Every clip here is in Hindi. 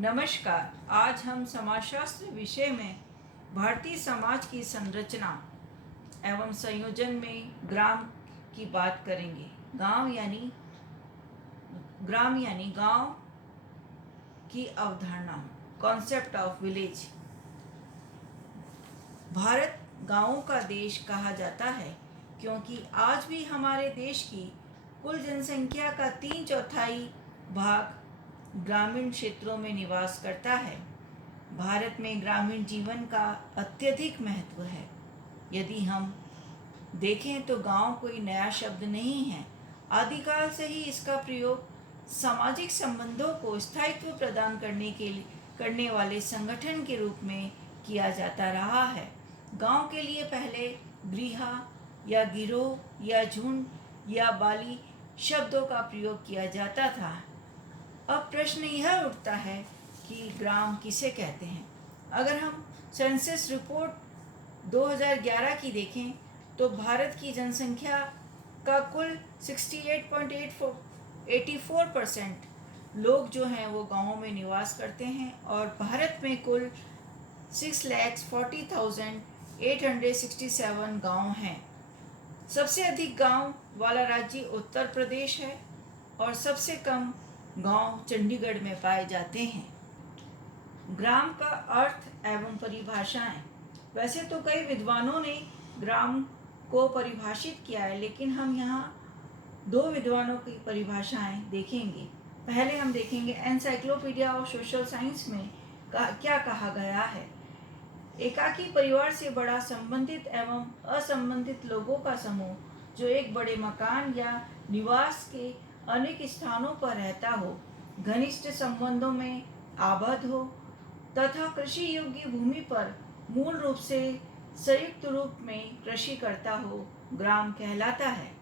नमस्कार। आज हम समाजशास्त्र विषय में भारतीय समाज की संरचना एवं संयोजन में ग्राम की बात करेंगे। ग्राम यानी गांव की अवधारणा, कॉन्सेप्ट ऑफ विलेज। भारत गांवों का देश कहा जाता है क्योंकि आज भी हमारे देश की कुल जनसंख्या का 3/4 भाग ग्रामीण क्षेत्रों में निवास करता है। भारत में ग्रामीण जीवन का अत्यधिक महत्व है। यदि हम देखें तो गांव कोई नया शब्द नहीं है। आदिकाल से ही इसका प्रयोग सामाजिक संबंधों को स्थायित्व प्रदान करने वाले संगठन के रूप में किया जाता रहा है। गांव के लिए पहले गृहा या गिरोह या झुंड या बाली शब्दों का प्रयोग किया जाता था। अब प्रश्न यह उठता है कि ग्राम किसे कहते हैं। अगर हम सेंसस रिपोर्ट 2011 की देखें तो भारत की जनसंख्या का कुल 68.84% लोग जो हैं वो गांवों में निवास करते हैं और भारत में कुल 6,40,867 गांव हैं। सबसे अधिक गांव वाला राज्य उत्तर प्रदेश है और सबसे कम गांव चंडीगढ़ में पाए जाते हैं। ग्राम का अर्थ एवं परिभाषाएं। वैसे तो कई विद्वानों ने ग्राम को परिभाषित किया है, लेकिन हम यहाँ 2 विद्वानों की परिभाषाएं देखेंगे। पहले हम देखेंगे एनसाइक्लोपीडिया ऑफ सोशल साइंस में क्या कहा गया है। एकाकी परिवार से बड़ा संबंधित एवं असंबंधित लोगों का समूह जो एक बड़े मकान या निवास के अनेक स्थानों पर रहता हो, घनिष्ठ संबंधों में आबद्ध हो तथा कृषि योग्य भूमि पर मूल रूप से संयुक्त रूप में कृषि करता हो, ग्राम कहलाता है।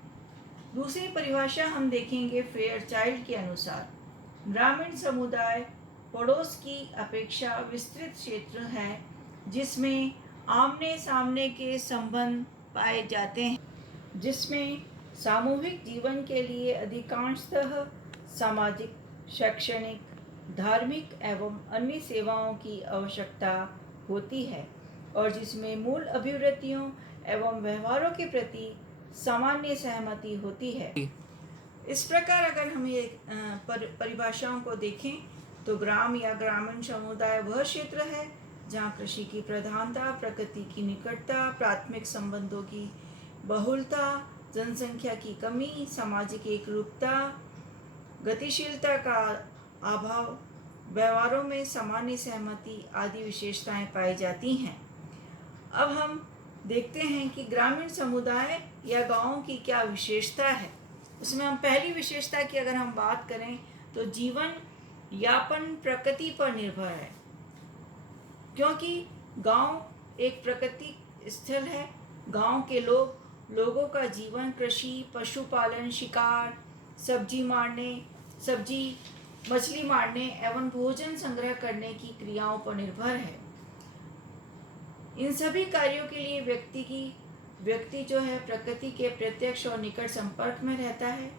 दूसरी परिभाषा हम देखेंगे फेयरचाइल्ड के अनुसार। ग्रामीण समुदाय पड़ोस की अपेक्षा विस्तृत क्षेत्र है जिसमें आमने सामने के संबंध पाए जाते हैं, जिसमें सामूहिक जीवन के लिए अधिकांशतः सामाजिक, शैक्षणिक, धार्मिक एवं अन्य सेवाओं की आवश्यकता होती है और जिसमें मूल अभिवृत्तियों एवं व्यवहारों के प्रति सामान्य सहमति होती है। इस प्रकार अगर हम ये परिभाषाओं को देखें तो ग्राम या ग्रामीण समुदाय वह क्षेत्र है जहाँ कृषि की प्रधानता, प्रकृति की निकटता, प्राथमिक संबंधों की बहुलता, जनसंख्या की कमी, सामाजिक एकरूपता, गतिशीलता का अभाव, व्यवहारों में सामान्य सहमति आदि विशेषताएं पाई जाती हैं। अब हम देखते हैं कि ग्रामीण समुदाय या गांवों की क्या विशेषता है। उसमें हम पहली विशेषता की अगर हम बात करें तो जीवन यापन प्रकृति पर निर्भर है, क्योंकि गांव एक प्राकृतिक स्थल है। गांव के लोगों का जीवन कृषि, पशुपालन, शिकार, मछली मारने एवं भोजन संग्रह करने की क्रियाओं पर निर्भर है। इन सभी कार्यों के लिए व्यक्ति जो है प्रकृति के प्रत्यक्ष और निकट संपर्क में रहता है।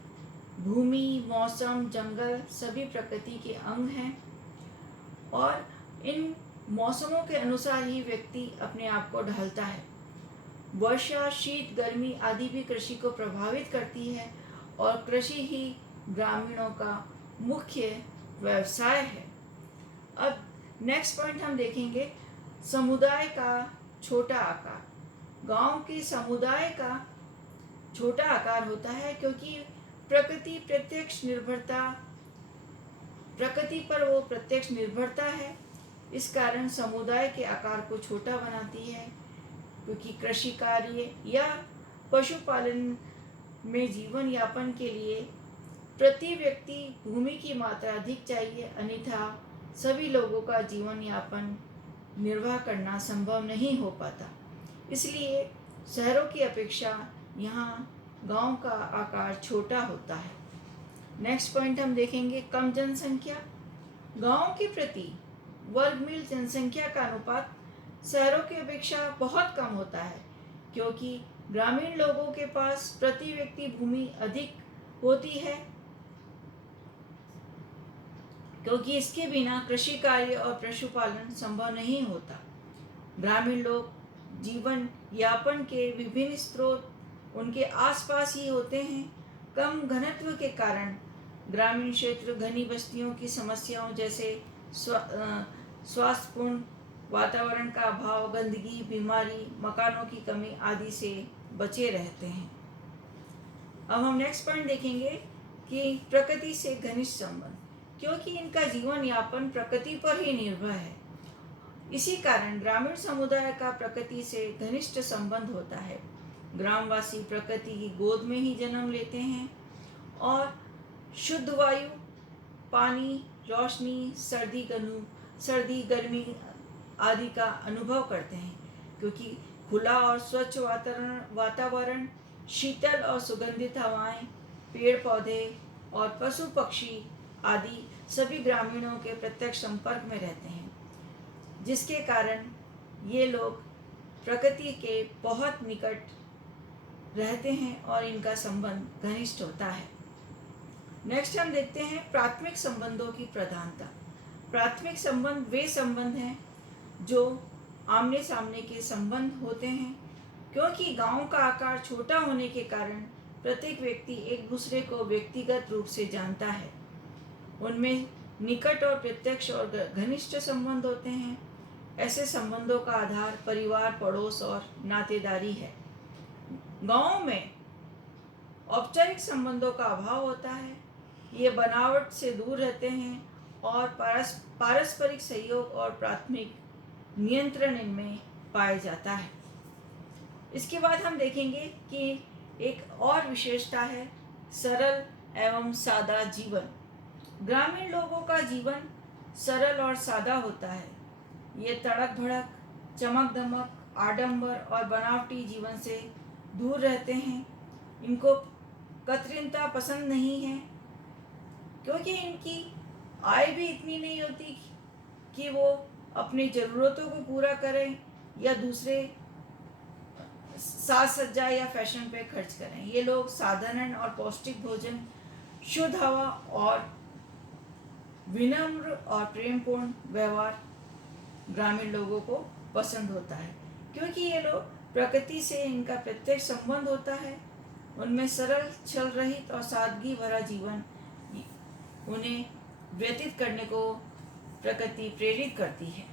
भूमि, मौसम, जंगल सभी प्रकृति के अंग हैं और इन मौसमों के अनुसार ही व्यक्ति अपने आप को ढालता है। वर्षा, शीत, गर्मी आदि भी कृषि को प्रभावित करती है और कृषि ही ग्रामीणों का मुख्य व्यवसाय है। अब नेक्स्ट पॉइंट हम देखेंगे समुदाय का छोटा आकार। गांव के समुदाय का छोटा आकार होता है क्योंकि प्रकृति पर वो प्रत्यक्ष निर्भरता है। इस कारण समुदाय के आकार को छोटा बनाती है, क्योंकि कृषि कार्य या पशुपालन में जीवन यापन के लिए प्रति व्यक्ति भूमि की मात्रा अधिक चाहिए, अन्यथा सभी लोगों का जीवन यापन निर्वाह करना संभव नहीं हो पाता। इसलिए शहरों की अपेक्षा यहाँ गांव का आकार छोटा होता है। नेक्स्ट पॉइंट हम देखेंगे कम जनसंख्या। गांव के प्रति वर्ग मील जनसंख्या का अनुपात शहरों की अपेक्षा बहुत कम होता है, क्योंकि ग्रामीण लोगों के पास प्रति व्यक्ति भूमि अधिक होती है। क्योंकि इसके बिना कृषि कार्य और पशुपालन संभव नहीं होता। ग्रामीण लोग जीवन यापन के विभिन्न स्रोत उनके आसपास ही होते हैं। कम घनत्व के कारण ग्रामीण क्षेत्र घनी बस्तियों की समस्याओं जैसे स्वास्थ्यपूर्ण वातावरण का अभाव, गंदगी, बीमारी, मकानों की कमी आदि से बचे रहते हैं। अब हम नेक्स्ट पॉइंट देखेंगे कि प्रकृति से घनिष्ठ संबंध, क्योंकि इनका जीवन यापन प्रकृति पर ही निर्भर है। इसी कारण ग्रामीण समुदाय का प्रकृति से घनिष्ठ संबंध होता है। ग्रामवासी प्रकृति की गोद में ही जन्म लेते हैं और शुद्ध वायु, पानी, रोशनी, सर्दी गर्मी आदि का अनुभव करते हैं, क्योंकि खुला और स्वच्छ वातावरण, शीतल और सुगंधित हवाएं, पेड़ पौधे और पशु पक्षी आदि सभी ग्रामीणों के प्रत्यक्ष संपर्क में रहते हैं, जिसके कारण ये लोग प्रकृति के बहुत निकट रहते हैं और इनका संबंध घनिष्ठ होता है। नेक्स्ट हम देखते हैं प्राथमिक संबंधों की प्रधानता। प्राथमिक संबंध वे संबंध हैं जो आमने सामने के संबंध होते हैं, क्योंकि गांव का आकार छोटा होने के कारण प्रत्येक व्यक्ति एक दूसरे को व्यक्तिगत रूप से जानता है। उनमें निकट और प्रत्यक्ष और घनिष्ठ संबंध होते हैं। ऐसे संबंधों का आधार परिवार, पड़ोस और नातेदारी है। गांव में औपचारिक संबंधों का अभाव होता है। ये बनावट से दूर रहते हैं और पारस्परिक सहयोग और प्राथमिक नियंत्रण इनमें पाया जाता है। इसके बाद हम देखेंगे कि एक और विशेषता है सरल एवं सादा जीवन। ग्रामीण लोगों का जीवन सरल और सादा होता है। ये तड़क भड़क, चमक दमक, आडंबर और बनावटी जीवन से दूर रहते हैं। इनको कृत्रिमता पसंद नहीं है, क्योंकि इनकी आय भी इतनी नहीं होती कि वो अपनी ज़रूरतों को पूरा करें या दूसरे साज सज्जा या फैशन पे खर्च करें। ये लोग साधारण और पौष्टिक भोजन, शुद्ध हवा और विनम्र और प्रेमपूर्ण व्यवहार ग्रामीण लोगों को पसंद होता है, क्योंकि ये लोग प्रकृति से इनका प्रत्यक्ष संबंध होता है। उनमें सरल, छल रहित और सादगी भरा जीवन उन्हें व्यतीत करने को प्रकृति प्रेरित करती है।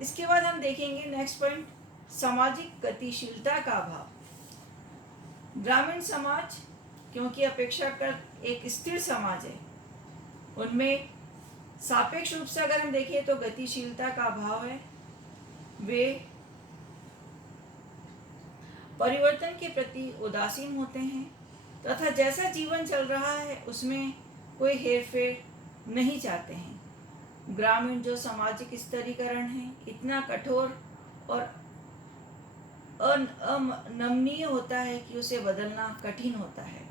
इसके बाद हम देखेंगे नेक्स्ट पॉइंट, सामाजिक गतिशीलता का अभाव। ग्रामीण समाज क्योंकि अपेक्षाकृत एक स्थिर समाज है, उनमें सापेक्ष रूप से अगर हम देखें तो गतिशीलता का अभाव है। वे परिवर्तन के प्रति उदासीन होते हैं तथा जैसा जीवन चल रहा है उसमें कोई हेरफेर नहीं चाहते हैं। ग्रामीण जो सामाजिक स्तरीकरण है इतना कठोर और अनमनीय होता है कि उसे बदलना कठिन होता है।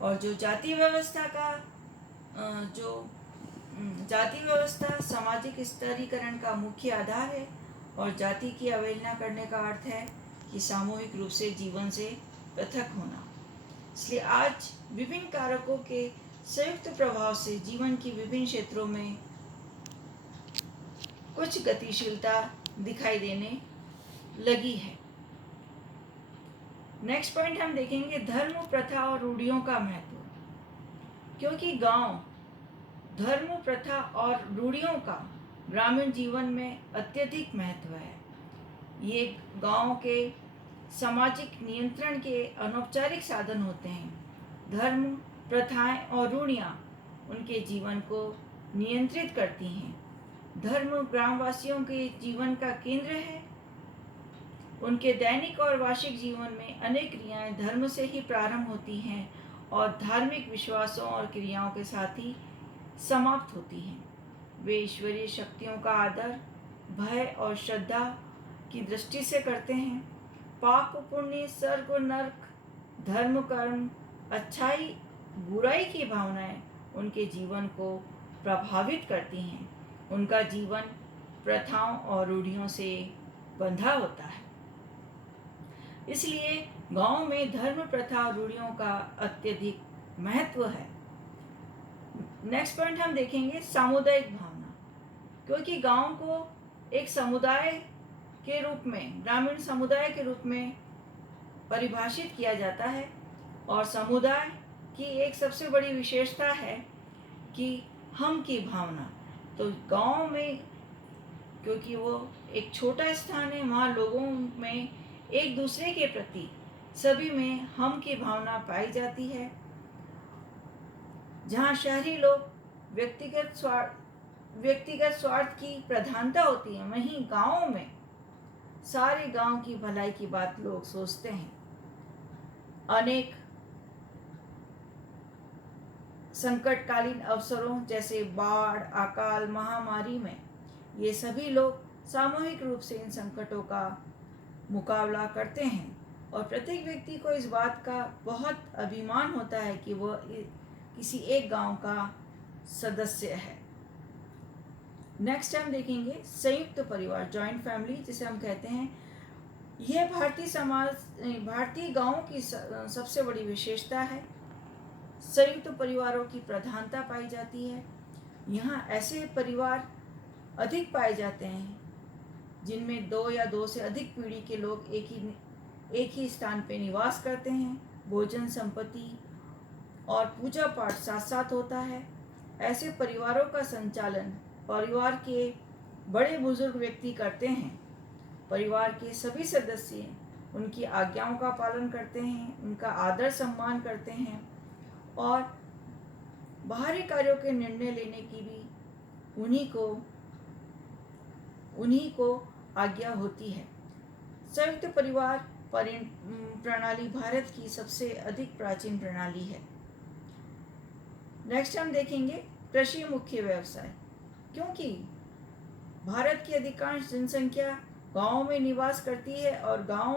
और जो जाति व्यवस्था सामाजिक स्तरीकरण का मुख्य आधार है, और जाति की अवहेलना करने का अर्थ है कि सामूहिक रूप से जीवन से पृथक होना। इसलिए आज विभिन्न कारकों के संयुक्त प्रभाव से जीवन की विभिन्न क्षेत्रों में कुछ गतिशीलता दिखाई देने लगी है। नेक्स्ट पॉइंट हम देखेंगे धर्म, प्रथा और रूढ़ियों का महत्व। क्योंकि गांव धर्म, प्रथा और रूढ़ियों का ग्रामीण जीवन में अत्यधिक महत्व है। ये गांव के सामाजिक नियंत्रण के अनौपचारिक साधन होते हैं। धर्म, प्रथाएं और रूढ़ियाँ उनके जीवन को नियंत्रित करती हैं। धर्म ग्रामवासियों के जीवन का केंद्र है। उनके दैनिक और वार्षिक जीवन में अनेक क्रियाएं धर्म से ही प्रारंभ होती हैं और धार्मिक विश्वासों और क्रियाओं के साथ ही समाप्त होती हैं। वे ईश्वरीय शक्तियों का आदर, भय और श्रद्धा की दृष्टि से करते हैं। पाप पुण्य, स्वर्ग नरक, धर्म कर्म, अच्छाई बुराई की भावनाएं उनके जीवन को प्रभावित करती हैं। उनका जीवन प्रथाओं और रूढ़ियों से बंधा होता है। इसलिए गांव में धर्म, प्रथा और रूढ़ियों का अत्यधिक महत्व है। नेक्स्ट पॉइंट हम देखेंगे सामुदायिक भावना, क्योंकि गांव को एक समुदाय के रूप में, ग्रामीण समुदाय के रूप में परिभाषित किया जाता है, और समुदाय की एक सबसे बड़ी विशेषता है कि हम की भावना। तो गांव में, क्योंकि वो एक छोटा स्थान है, वहाँ लोगों में एक दूसरे के प्रति सभी में हम की भावना पाई जाती है। जहाँ शहरी लोग व्यक्तिगत स्वार्थ की प्रधानता होती है, वहीं गांवों में सारे गांव की भलाई की बात लोग सोचते हैं। अनेक संकटकालीन अवसरों जैसे बाढ़, अकाल, महामारी में ये सभी लोग सामूहिक रूप से इन संकटों का मुकाबला करते हैं, और प्रत्येक व्यक्ति को इस बात का बहुत अभिमान होता है कि वह किसी एक गांव का सदस्य है। नेक्स्ट हम देखेंगे संयुक्त परिवार, जॉइंट फैमिली जिसे हम कहते हैं। यह भारतीय गांवों की सबसे बड़ी विशेषता है। संयुक्त परिवारों की प्रधानता पाई जाती है। यहाँ ऐसे परिवार अधिक पाए जाते हैं जिनमें 2 या 2 से अधिक पीढ़ी के लोग एक ही स्थान पर निवास करते हैं। भोजन, संपत्ति और पूजा पाठ साथ साथ होता है। ऐसे परिवारों का संचालन परिवार के बड़े बुजुर्ग व्यक्ति करते हैं। परिवार के सभी सदस्य उनकी आज्ञाओं का पालन करते हैं, उनका आदर सम्मान करते हैं, और बाहरी कार्यों के निर्णय लेने की भी उन्हीं को आज्ञा होती है। संयुक्त परिवार प्रणाली भारत की सबसे अधिक प्राचीन प्रणाली है। नेक्स्ट हम देखेंगे कृषि मुख्य व्यवसाय, क्योंकि भारत की अधिकांश जनसंख्या गांवों में निवास करती है और गांव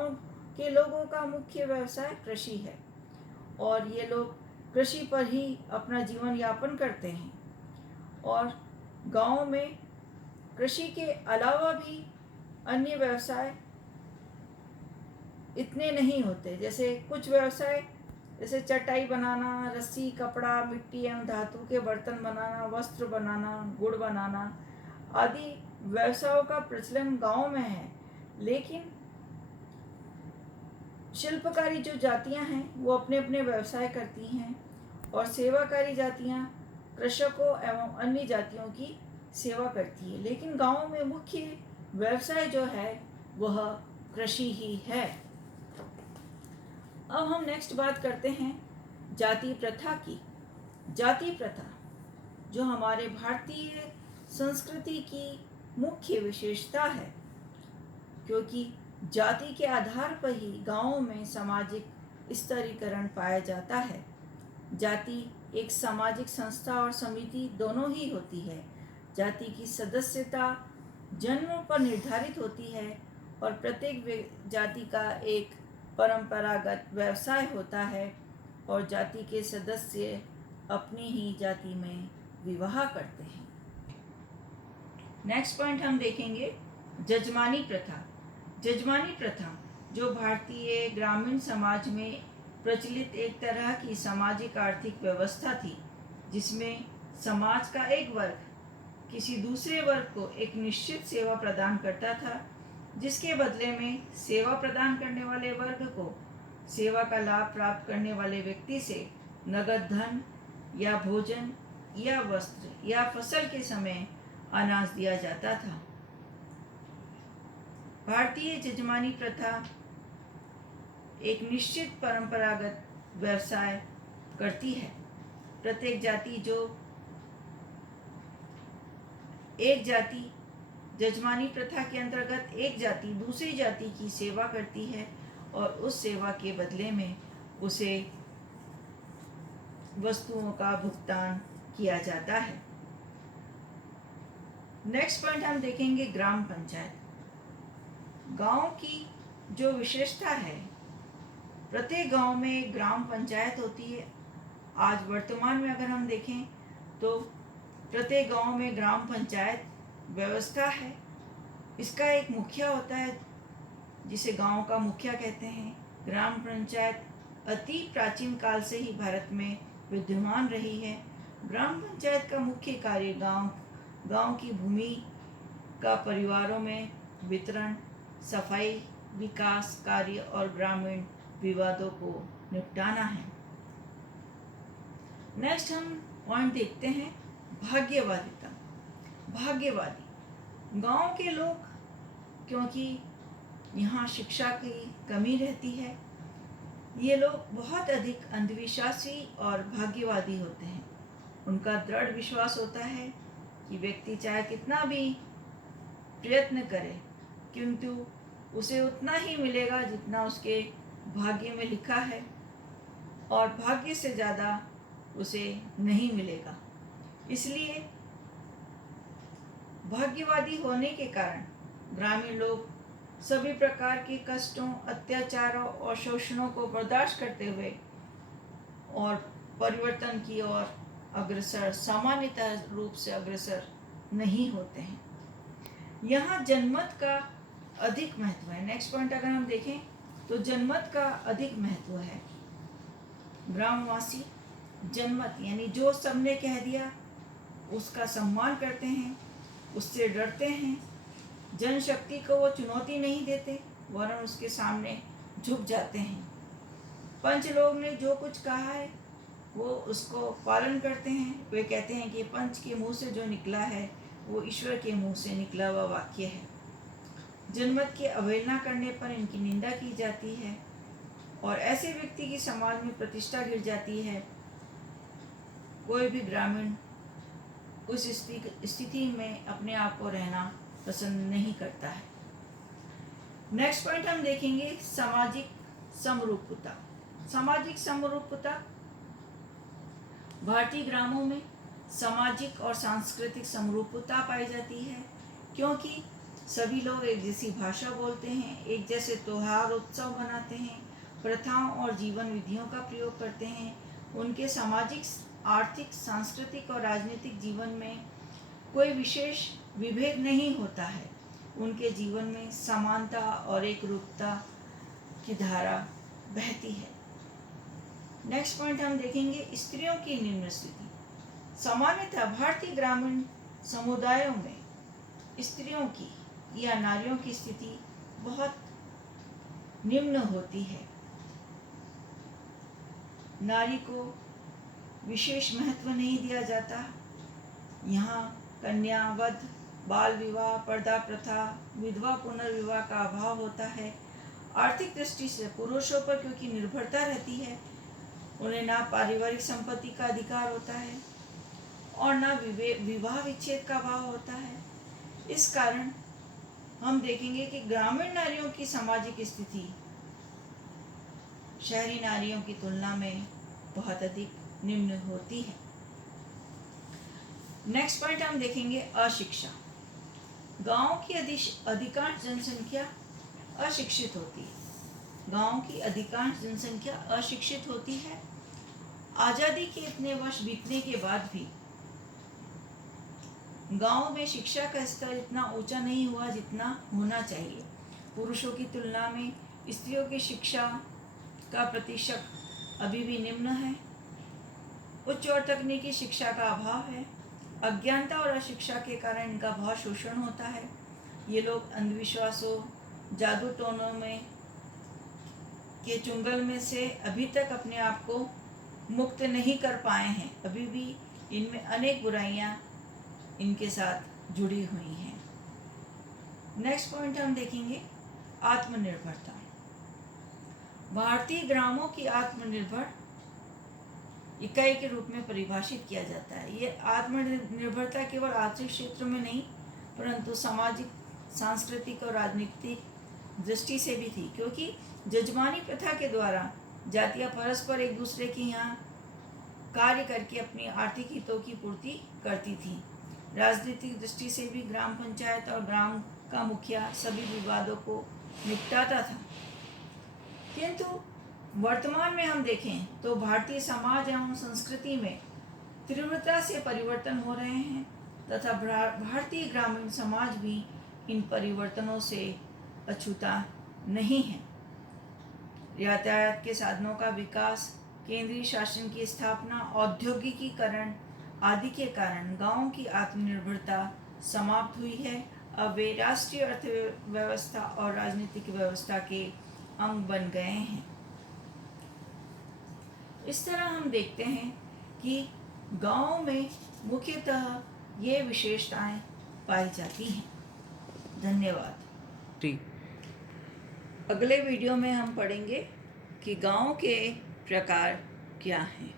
के लोगों का मुख्य व्यवसाय कृषि है, और ये लोग कृषि पर ही अपना जीवन यापन करते हैं। और गांव में कृषि के अलावा भी अन्य व्यवसाय इतने नहीं होते। जैसे कुछ व्यवसाय, जैसे चटाई बनाना, रस्सी, कपड़ा, मिट्टी एवं धातु के बर्तन बनाना, वस्त्र बनाना, गुड़ बनाना आदि व्यवसायों का प्रचलन गांव में है। लेकिन शिल्पकारी जो जातियां हैं वो अपने अपने व्यवसाय करती हैं, और सेवाकारी जातियां कृषकों एवं अन्य जातियों की सेवा करती है। लेकिन गांव में मुख्य व्यवसाय जो है वह कृषि ही है। अब हम नेक्स्ट बात करते हैं जाति प्रथा की। जाति प्रथा जो हमारे भारतीय संस्कृति की मुख्य विशेषता है, क्योंकि जाति के आधार पर ही गांवों में सामाजिक स्तरीकरण पाया जाता है। जाति एक सामाजिक संस्था और समिति दोनों ही होती है। जाति की सदस्यता जन्म पर निर्धारित होती है, और प्रत्येक जाति का एक परंपरागत व्यवसाय होता है, और जाति के सदस्य अपनी ही जाति में विवाह करते हैं। नेक्स्ट पॉइंट हम देखेंगे जजमानी प्रथा। जजमानी प्रथा जो भारतीय ग्रामीण समाज में प्रचलित एक तरह की सामाजिक आर्थिक व्यवस्था थी, जिसमें समाज का एक वर्ग किसी दूसरे वर्ग को एक निश्चित सेवा प्रदान करता था, जिसके बदले में सेवा प्रदान करने वाले वर्ग को सेवा का लाभ प्राप्त करने वाले व्यक्ति से नगद धन या भोजन या वस्त्र या फसल के समय अनाज दिया जाता था। भारतीय जजमानी प्रथा एक निश्चित परंपरागत व्यवसाय करती है। प्रत्येक जाति एक जाति जजमानी प्रथा के अंतर्गत एक जाति दूसरी जाति की सेवा करती है, और उस सेवा के बदले में उसे वस्तुओं का भुगतान किया जाता है। नेक्स्ट पॉइंट हम देखेंगे ग्राम पंचायत। गांव की जो विशेषता है, प्रत्येक गांव में एक ग्राम पंचायत होती है। आज वर्तमान में अगर हम देखें तो प्रत्येक गांव में ग्राम पंचायत व्यवस्था है। इसका एक मुखिया होता है जिसे गांव का मुखिया कहते हैं। ग्राम पंचायत अति प्राचीन काल से ही भारत में विद्यमान रही है। ग्राम पंचायत का मुख्य कार्य गांव की भूमि का परिवारों में वितरण, सफाई, विकास कार्य और ग्रामीण विवादों को निपटाना है। नेक्स्ट हम पॉइंट देखते हैं भाग्यवादिता। भाग्यवादी गांव के लोग, क्योंकि यहाँ शिक्षा की कमी रहती है, ये लोग बहुत अधिक अंधविश्वासी और भाग्यवादी होते हैं। उनका दृढ़ विश्वास होता है कि व्यक्ति चाहे कितना भी प्रयत्न करे, किंतु उसे उतना ही मिलेगा जितना उसके भाग्य में लिखा है, और भाग्य से ज़्यादा उसे नहीं मिलेगा। इसलिए भाग्यवादी होने के कारण ग्रामीण लोग सभी प्रकार के कष्टों, अत्याचारों और शोषणों को बर्दाश्त करते हुए और परिवर्तन की ओर अग्रसर, सामान्यतः रूप से अग्रसर नहीं होते हैं। यहाँ जनमत का अधिक महत्व है। नेक्स्ट पॉइंट अगर हम देखें तो जनमत का अधिक महत्व है। ग्रामवासी जनमत यानी जो सबने कह दिया उसका सम्मान करते हैं, उससे डरते हैं। जनशक्ति को वो चुनौती नहीं देते, वरन उसके सामने झुक जाते हैं। पंच लोग ने जो कुछ कहा है वो उसको पालन करते हैं। वे कहते हैं कि पंच के मुंह से जो निकला है वो ईश्वर के मुंह से निकला हुआ वाक्य है। जनमत की अवहेलना करने पर इनकी निंदा की जाती है और ऐसे व्यक्ति की समाज में प्रतिष्ठा गिर जाती है। कोई भी ग्रामीण उस स्थिति में अपने आप को रहना पसंद नहीं करता है। नेक्स्ट पॉइंट हम देखेंगे सामाजिक समरूपता। सामाजिक समरूपता भारतीय ग्रामों में सामाजिक और सांस्कृतिक समरूपता पाई जाती है, क्योंकि सभी लोग एक जैसी भाषा बोलते हैं, एक जैसे त्योहार उत्सव मनाते हैं, प्रथाओं और जीवन विधियों का प्रयोग करते हैं। उनके सामाजिक, आर्थिक, सांस्कृतिक और राजनीतिक जीवन में कोई विशेष विभेद नहीं होता है। उनके जीवन में समानता और एकरूपता की धारा बहती है। नेक्स्ट पॉइंट हम देखेंगे स्त्रियों की निम्न स्थिति। सामान्यतः भारतीय ग्रामीण समुदायों में स्त्रियों की या नारियों की स्थिति बहुत निम्न होती है। नारी को विशेष महत्व नहीं दिया जाता। यहाँ कन्या वध, बाल विवाह, पर्दा प्रथा, विधवा पुनर्विवाह का अभाव होता है। आर्थिक दृष्टि से पुरुषों पर क्योंकि निर्भरता रहती है, उन्हें ना पारिवारिक संपत्ति का अधिकार होता है और ना विवाह विच्छेद का भाव होता है। इस कारण हम देखेंगे कि ग्रामीण नारियों की सामाजिक स्थिति शहरी नारियों की तुलना में बहुत अधिक निम्न होती है। नेक्स्ट पॉइंट हम देखेंगे अशिक्षा। गांव की अधिकांश जनसंख्या अशिक्षित होती है। गांव की अधिकांश जनसंख्या अशिक्षित होती है। आज़ादी के इतने वर्ष बीतने के बाद भी गांव में शिक्षा का स्तर इतना ऊंचा नहीं हुआ जितना होना चाहिए। पुरुषों की तुलना में स्त्रियों की शिक्षा का प्रतिशत अभी भी निम्न है। उच्च और तकनीकी शिक्षा का अभाव है। अज्ञानता और अशिक्षा के कारण इनका बहुत शोषण होता है। ये लोग अंधविश्वासों, जादू टोनों में के चुंगल में से अभी तक अपने आप को मुक्त नहीं कर पाए हैं। अभी भी इनमें अनेक बुराइयां इनके साथ जुड़ी हुई हैं। नेक्स्ट पॉइंट हम देखेंगे आत्मनिर्भरता। भारतीय ग्रामों की आत्मनिर्भर इकाई के रूप में परिभाषित किया जाता है। ये आत्मनिर्भरता केवल आर्थिक क्षेत्र में नहीं परंतु सामाजिक, सांस्कृतिक और राजनीतिक दृष्टि से भी थी, क्योंकि जजमानी प्रथा के द्वारा जातियां परस्पर एक दूसरे के यहाँ कार्य करके अपनी आर्थिक हितों की पूर्ति करती थी। राजनीतिक दृष्टि से भी ग्राम पंचायत और ग्राम का मुखिया सभी विवादों को निपटाता था। किंतु वर्तमान में हम देखें तो भारतीय समाज एवं संस्कृति में तीव्रता से परिवर्तन हो रहे हैं तथा भारतीय ग्रामीण समाज भी इन परिवर्तनों से अछूता नहीं है। यातायात के साधनों का विकास, केंद्रीय शासन की स्थापना, औद्योगिकीकरण, आदि के कारण गांवों की आत्मनिर्भरता समाप्त हुई है। अब वे राष्ट्रीय अर्थव्यवस्था और राजनीतिक व्यवस्था के अंग बन गए हैं। इस तरह हम देखते हैं कि गांवों में मुख्यतः ये विशेषताएं पाई जाती हैं। धन्यवाद। जी। अगले वीडियो में हम पढ़ेंगे कि गांव के प्रकार क्या हैं।